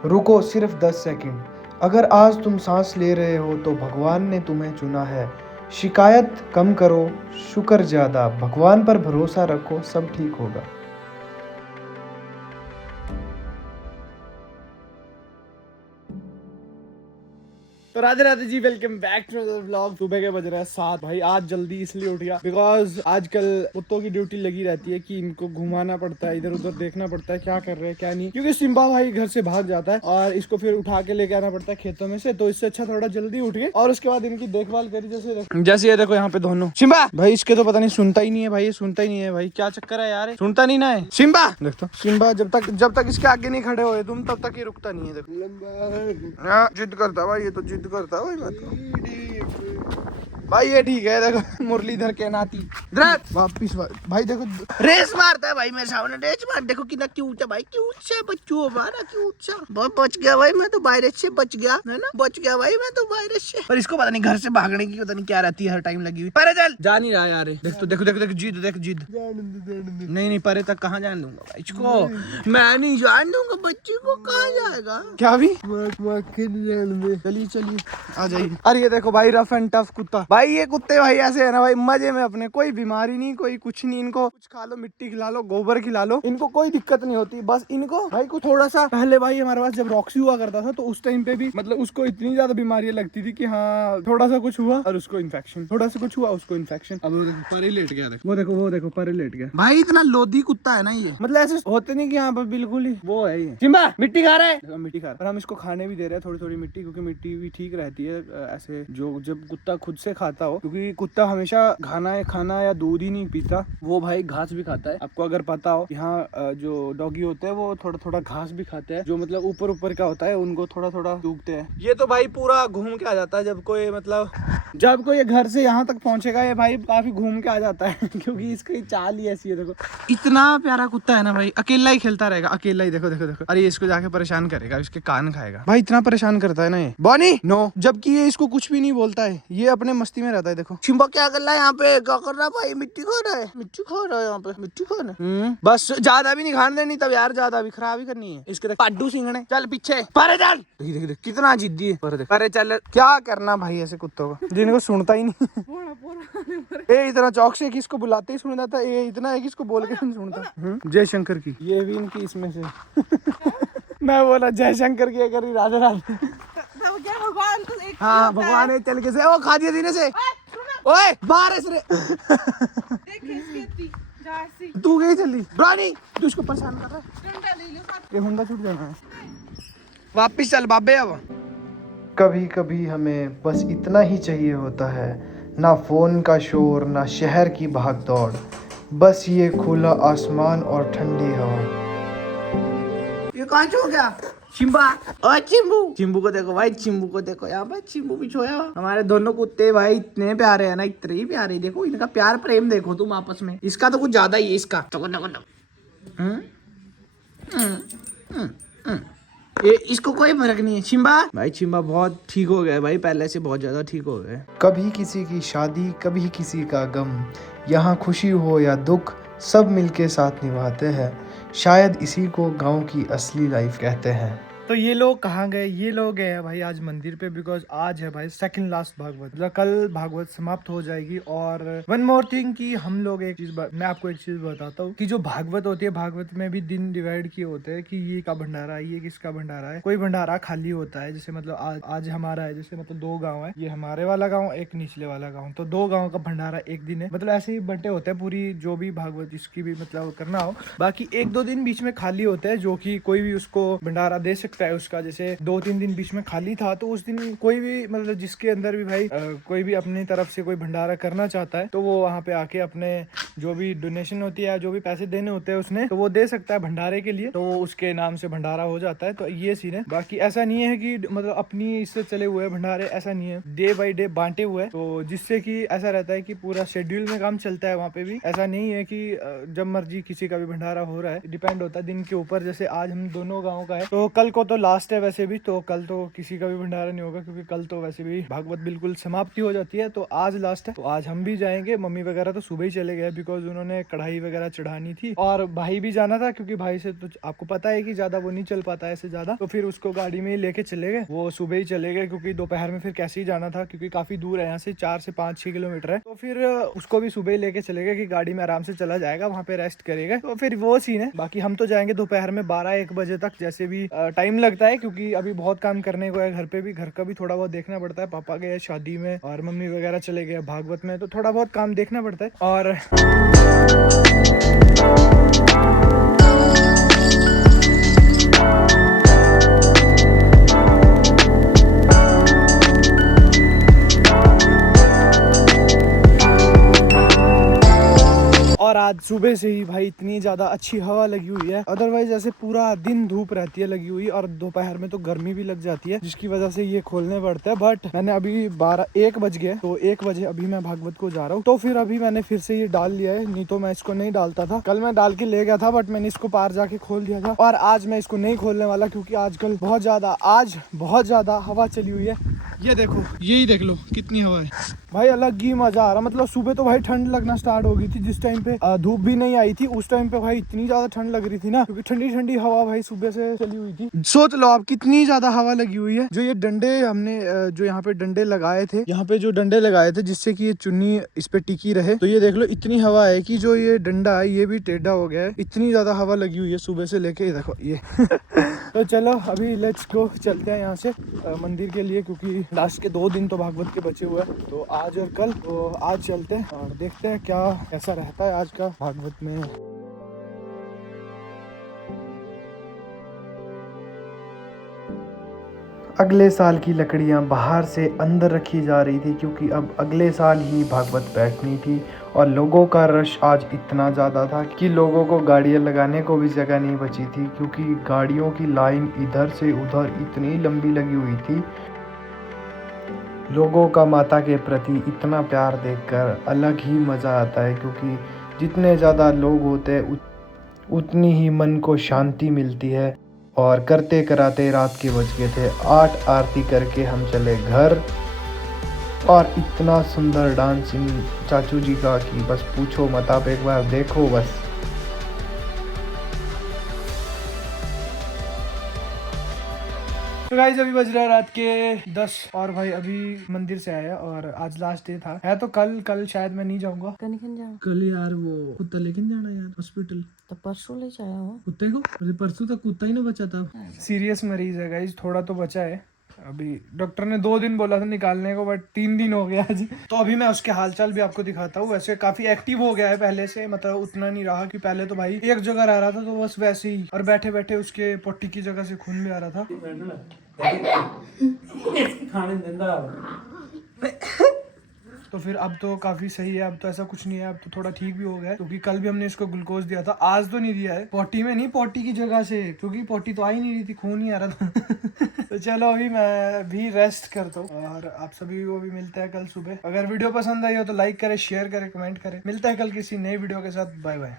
रुको सिर्फ 10 सेकंड। अगर आज तुम सांस ले रहे हो तो भगवान ने तुम्हें चुना है। शिकायत कम करो, शुक्र ज़्यादा। भगवान पर भरोसा रखो, सब ठीक होगा। तो Radhe Radhe ji, welcome back to the vlog. सुबह के बज रहे हैं 7। भाई आज जल्दी इसलिए उठ गया बिकॉज आजकल कुत्तों की ड्यूटी लगी रहती है कि इनको घुमाना पड़ता है, इधर उधर देखना पड़ता है क्या कर रहे हैं क्या नहीं, क्योंकि सिम्बा भाई घर से भाग जाता है और इसको फिर उठा के लेके आना पड़ता है खेतों में से। तो इससे अच्छा थोड़ा जल्दी उठ गए और उसके बाद इनकी देखभाल करी। जैसे ये देखो यहाँ पे दोनों सिम्बा भाई, इसके तो पता नहीं सुनता ही नहीं है भाई, ये सुनता ही नहीं है भाई, क्या चक्कर है यार, सुनता नहीं ना है सिम्बा। देखो सिम्बा जब तक इसके आगे नहीं खड़े हुए तुम तब तक ये रुकता नहीं है। देखो जिद करता भाई, ये तो जिद करता है भाई। मैं तो भाई ये ठीक है, देखो मुरलीधर के नाती वापिस भाई देखो रेस मारता है भाई मेरे सामने, रेस मार। देखो कितना क्यूट है भाई, क्यूट सा बच्चू हमारा, क्यूट सा। बहुत बच गया भाई, मैं तो वायरस से बच गया है ना, बच गया भाई मैं तो वायरस से। पर इसको पता नहीं घर से भागने की पता नहीं क्या रहती है, हर टाइम लगी हुई। परे चल, जा नहीं रहा यार। देख तो देखो देखो देखो जिद, देख जिद। नहीं नहीं परे तक कहाँ जान दूंगा भाई इसको, मैं नहीं जान दूंगा बच्चे को, कहाँ जाएगा क्या भी। चलिए चलिए आ जाइए। अरे ये देखो भाई रफ एंड टफ कुत्ता भाई, ये कुत्ते भाई ऐसे है ना भाई, मजे में अपने, कोई बीमारी नहीं कोई कुछ नहीं, इनको कुछ खा लो, मिट्टी खिला लो, गोबर खिला लो, इनको कोई दिक्कत नहीं होती। बस इनको भाई को थोड़ा सा पहले भाई हमारे पास जब रॉक्सी हुआ करता था तो उस टाइम पे भी मतलब उसको इतनी ज्यादा बीमारियां लगती थी कि हाँ थोड़ा सा कुछ हुआ और उसको इन्फेक्शन, थोड़ा सा कुछ हुआ उसको इन्फेक्शन। अब वो देखो परे लेट गया, वो देखो परे लेट गया भाई। इतना लोधी कुत्ता है ना ये, मतलब ऐसे होते नहीं कि यहाँ पर बिल्कुल ही वो है ये। सिम्बा मिट्टी खा रहा है, मिट्टी खा रहा है, और हम इसको खाने भी दे रहे हैं थोड़ी थोड़ी मिट्टी, क्योंकि मिट्टी भी ठीक रहती है ऐसे जो जब कुत्ता खुद से खाता हो, क्योंकि कुत्ता हमेशा खाना या दूध ही नहीं पीता, वो भाई घास भी खाता है। आपको अगर पता हो यहाँ जो डॉगी होते हैं वो थोड़ा थोड़ा घास भी खाते हैं, जो मतलब ऊपर ऊपर का होता है उनको थोड़ा थोड़ा चूगते हैं। ये तो भाई पूरा घूम के आ जाता है जब कोई घर से यहाँ तक पहुंचेगा, ये भाई काफी घूम के आ जाता है क्योंकि इसकी चाल ही ऐसी है। देखो इतना प्यारा कुत्ता है ना भाई, अकेला ही खेलता रहेगा, अकेला ही। देखो देखो देखो, अरे इसको जाके परेशान करेगा, इसके कान खाएगा भाई, इतना परेशान करता है ना ये। बॉनी नो, जबकि ये इसको कुछ भी नहीं बोलता है, ये अपने मस्ती में रहता है। देखो सिम्बा क्या कर रहा है यहाँ पे, क्या कर रहा है भाई, मिट्टी खा रहा है, मिट्टी खा रहा है यहाँ पे, मिट्टी खाना। बस ज्यादा भी नहीं खाने देनी तब यार, ज्यादा भी खराब ही करनी है इसके। पाड्डू सिंगने चल पीछे, परे चल। देख देख देख कितना जिद्दी है, परे चल। क्या करना भाई ऐसे कुत्तों का, जिनको सुनता ही नहीं ए इतना चौक से कि इसको बुलाते ही सुन जाता है, ये इतना है कि इसको बोल के नहीं सुनता। जय शंकर की, ये भी इनकी इसमें से मैं बोला जय शंकर की करी, राधे राधे। भगवान तो एक हाँ भगवान है चल के से, वो खा दिया दीने से। ओए बारिश रे तू गई चली ब्रानी, तू इसको परेशान कर रहा है, ये हुंडा छूट जाना है। वापिस चल बाबे। अब कभी कभी हमें बस इतना ही चाहिए होता है, ना फोन का शोर, ना शहर की भाग दौड़, बस ये खुला आसमान और ठंडी हवा। ये कहाँ छो गया चिंबा, और चिंबू को देखो भाई, चिंबू को देखो यहाँ पे, चिंबू भी छोया। हमारे दोनों कुत्ते भाई इतने प्यारे हैं ना, इतने ही प्यारे। देखो इनका प्यार प्रेम देखो तुम आपस में, इसका तो कुछ ज्यादा ही है इसका। ये इसको कोई फर्क नहीं है। चिंबा भाई, चिंबा बहुत ठीक हो गया भाई, पहले से बहुत ज्यादा ठीक हो गए। कभी किसी की शादी, कभी किसी का गम, यहाँ खुशी हो या दुख, सब मिलके साथ निभाते हैं। शायद इसी को गांव की असली लाइफ कहते हैं। तो ये लोग कहाँ गए, ये लोग गए हैं भाई आज मंदिर पे, बिकॉज आज है भाई सेकंड लास्ट भागवत, मतलब कल भागवत समाप्त हो जाएगी। और वन मोर थिंग कि हम लोग एक चीज, मैं आपको एक चीज बताता हूँ कि जो भागवत होती है, भागवत में भी दिन डिवाइड किए होते हैं कि ये का भंडारा है, ये किसका भंडारा है। कोई भंडारा खाली होता है, जैसे मतलब आज हमारा है, जैसे मतलब 2 गाँव है, ये हमारे वाला गाँव, एक निचले वाला गाँव, तो 2 गाँव का भंडारा एक दिन है। मतलब ऐसे ही बंटे होते हैं पूरी जो भी भागवत जिसकी भी मतलब करना हो। बाकी 1-2 दिन बीच में खाली होते हैं, जो कि कोई भी उसको भंडारा दे सकता है उसका। जैसे 2-3 दिन बीच में खाली था, तो उस दिन कोई भी मतलब जिसके अंदर भी भाई कोई भी अपनी तरफ से कोई भंडारा करना चाहता है, तो वो वहाँ पे आके अपने जो भी डोनेशन होती है, जो भी पैसे देने होते हैं उसने, तो वो दे सकता है भंडारे के लिए, तो उसके नाम से भंडारा हो जाता है। तो ये सीन है। बाकी ऐसा नहीं है कि मतलब अपनी इससे चले हुए भंडारे, ऐसा नहीं है, डे बाई डे बांटे हुए हैं, तो जिससे कि ऐसा रहता है कि पूरा शेड्यूल में काम चलता है। वहाँ पे भी ऐसा नहीं है कि जब मर्जी किसी का भी भंडारा हो रहा है, डिपेंड होता है दिन के ऊपर। जैसे आज हम दोनों गाँव का है, तो कल को तो लास्ट है वैसे भी, तो कल तो किसी का भी भंडारा नहीं होगा क्योंकि कल तो वैसे भी भागवत बिल्कुल समाप्ति हो जाती है। तो आज लास्ट है, तो आज हम भी जाएंगे। मम्मी वगैरह तो सुबह ही चले गए बिकॉज उन्होंने कढ़ाई वगैरह चढ़ानी थी, और भाई भी जाना था क्योंकि भाई से तो आपको पता है कि ज्यादा वो नहीं चल पाता है ऐसे ज्यादा, तो फिर उसको गाड़ी में ही लेके चले गए। वो सुबह ही चले गए क्योंकि दोपहर में फिर कैसे ही जाना था क्योंकि काफी दूर है यहाँ से, 4 से 5-6 किलोमीटर है। तो फिर उसको भी सुबह ही लेके चले गए कि गाड़ी में आराम से चला जाएगा, वहाँ पे रेस्ट करेगा। तो फिर वो सीन है। बाकी हम तो जाएंगे दोपहर में 12-1 बजे तक, जैसे भी टाइम लगता है क्योंकि अभी बहुत काम करने को है घर पे भी, घर का भी थोड़ा बहुत देखना पड़ता है। पापा गए शादी में और मम्मी वगैरह चले गए भागवत में, तो थोड़ा बहुत काम देखना पड़ता है। और आज सुबह से ही भाई इतनी ज्यादा अच्छी हवा लगी हुई है। अदरवाइज ऐसे पूरा दिन धूप रहती है लगी हुई, और दोपहर में तो गर्मी भी लग जाती है जिसकी वजह से ये खोलने पड़ता है। बट मैंने अभी 1 बज गए, तो 1 बजे अभी मैं भागवत को जा रहा हूँ, तो फिर अभी मैंने फिर से ये डाल लिया है, नहीं तो मैं इसको नहीं डालता था। कल मैं डाल के ले गया था बट मैंने इसको पार जाके खोल दिया था, और आज मैं इसको नहीं खोलने वाला क्योंकि आजकल बहुत ज्यादा हवा चली हुई है। ये देखो, यही देख लो कितनी हवा है भाई, अलग ही मजा आ रहा। मतलब सुबह तो भाई ठंड लगना स्टार्ट हो गई थी, जिस टाइम पे धूप भी नहीं आई थी उस टाइम पे भाई इतनी ज्यादा ठंड लग रही थी ना, क्योंकि ठंडी ठंडी हवा भाई सुबह से चली हुई थी। सोच लो आप कितनी ज्यादा हवा लगी हुई है। जो ये डंडे हमने जो यहाँ पे डंडे लगाए थे, यहाँ पे जो डंडे लगाए थे जिससे कि ये चुन्नी इस पे टिकी रहे, तो ये देख लो इतनी हवा है कि जो ये डंडा है ये भी टेढ़ा हो गया है। इतनी ज्यादा हवा लगी हुई है सुबह से लेके, देखो ये तो चलो अभी लेट्स गो, चलते हैं यहाँ से मंदिर के लिए, क्योंकि लास्ट के 2 दिन तो भागवत के बचे हुए हैं, तो आज और कल, तो आज चलते हैं और देखते हैं क्या कैसा रहता है आज का भागवत में। अगले साल की लकड़ियां बाहर से अंदर रखी जा रही थी क्योंकि अब अगले साल ही भागवत बैठनी थी, और लोगों का रश आज इतना ज़्यादा था कि लोगों को गाड़ियां लगाने को भी जगह नहीं बची थी, क्योंकि गाड़ियों की लाइन इधर से उधर इतनी लंबी लगी हुई थी। लोगों का माता के प्रति इतना प्यार देखकर अलग ही मज़ा आता है, क्योंकि जितने ज़्यादा लोग होते हैं उतनी ही मन को शांति मिलती है। और करते कराते रात के बज गए थे 8, आरती करके हम चले घर, और इतना सुंदर डांसिंग चाचू जी का कि बस पूछो मत, आप एक बार देखो बस। तो गाइस अभी बज रहा है रात के 10, और भाई अभी मंदिर से आया, और आज लास्ट डे था। है तो कल शायद मैं नहीं जाऊंगा। कल यार वो कुत्ता लेकिन जाना यार हॉस्पिटल, तो परसों ले जाया हो कुत्ते को, अरे परसों तक कुत्ता ही ना बचा था। सीरियस मरीज है गाइस, थोड़ा तो बचा है। अभी डॉक्टर ने 2 दिन बोला था निकालने को, बट 3 दिन हो गया आज। तो अभी मैं उसके हालचाल भी आपको दिखाता हूँ। वैसे काफी एक्टिव हो गया है पहले से, मतलब उतना नहीं रहा कि पहले तो भाई एक जगह रह रहा था तो बस वैसे ही, और बैठे बैठे उसके पट्टी की जगह से खून भी आ रहा था। तो फिर अब तो काफी सही है, अब तो ऐसा कुछ नहीं है, अब तो थोड़ा ठीक भी हो गया है, क्योंकि कल भी हमने इसको ग्लूकोज दिया था। आज तो नहीं दिया है, पोटी में नहीं, पोटी की जगह से, क्योंकि पोटी तो आ ही नहीं रही थी, खून ही आ रहा था। तो चलो अभी मैं भी रेस्ट करता हूँ, और आप सभी को भी मिलते हैं कल सुबह। अगर वीडियो पसंद आई हो तो लाइक करे, शेयर करे, कमेंट करे। मिलता है कल किसी नई वीडियो के साथ। Bye bye.